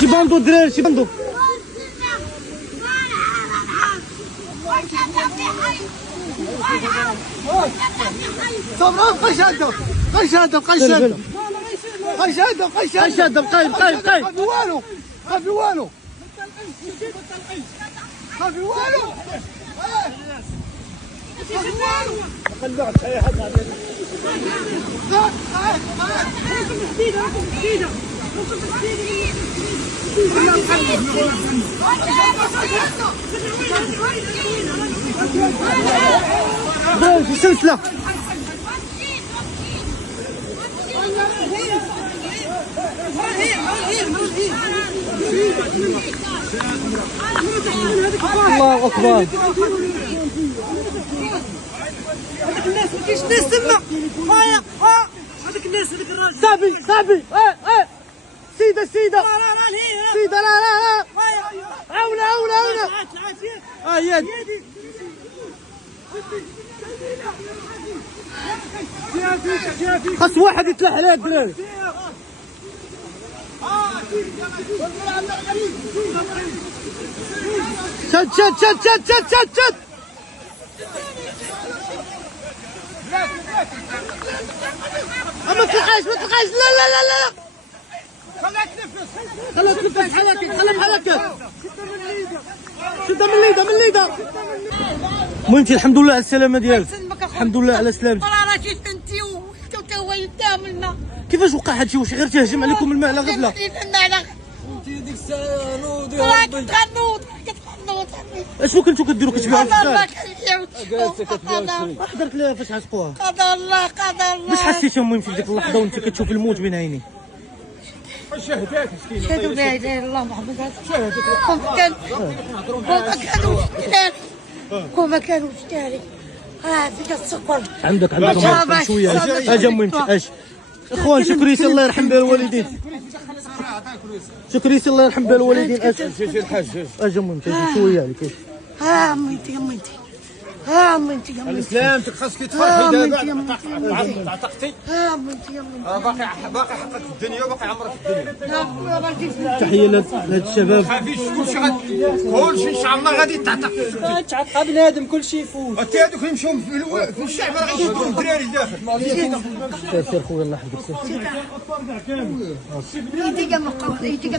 شي باندو الدراري شي باندو. صبرا بقى شادو بقى شادو بقى شادو بقى شادو بقى شادو بقى بقى بقى ما في والو ما في والو ما في والو في سلسلة. الله أكبر. هذاك الناس ما كاينش ناس تما. هذاك الناس هذاك الراجل. صاحبي صاحبي سيدة سيدة سيدة لا عاونة عاونة عاونة. يد خاص واحد يتلح عليها الدراري. شد شد شد شد شد شد شد. ما تلقاش ما تلقاش. لا لا لا لا خليها تنفس خليها بحال شدها من الليده من الليده. المهم الحمد لله على السلامه ديالك. الحمد لله على سلامتك. راه جيت انت وتا هو يتاملنا. كيفاش وقع هادشي؟ واش غير تهجم عليكم الماء على غفله؟ انت ديك الساعه نوضي راه كتغنوض اشنو كنتو كديروا كتبيعوا في الشارع؟ قدر حضرت لها فاش عشقوها. الله قدر الله. باش حسيتي المهم في ديك اللحظه وانت كتشوف الموت بين عينيك؟ شهدات مسكينه. شهدوا لا اله الا الله محمد رسول الله. وما كانوش داري. فيك السكر. عندك شويه. اجا المهم اش اخوان شكريسي الله يرحم بها الوالدين. شكريسي الله يرحم بها الوالدين. اش اجا المهم شويه عليك. عميتي عميتي عميتي يا عميتي. سلامتك خاصك تفرحي دابا. عميتي عميتي باقي حقك في الدنيا وباقي عمرك في الدنيا. تحيه لهاد الشباب. خافيش كلشي ان شاء الله غادي تعتق. تعتق بنادم كلشي يفوت. انت هذوك اللي مشاو في الشعب راه غيشدوا الدراري داخل. سير خويا الله يحفظك. يديك مقاوله يديك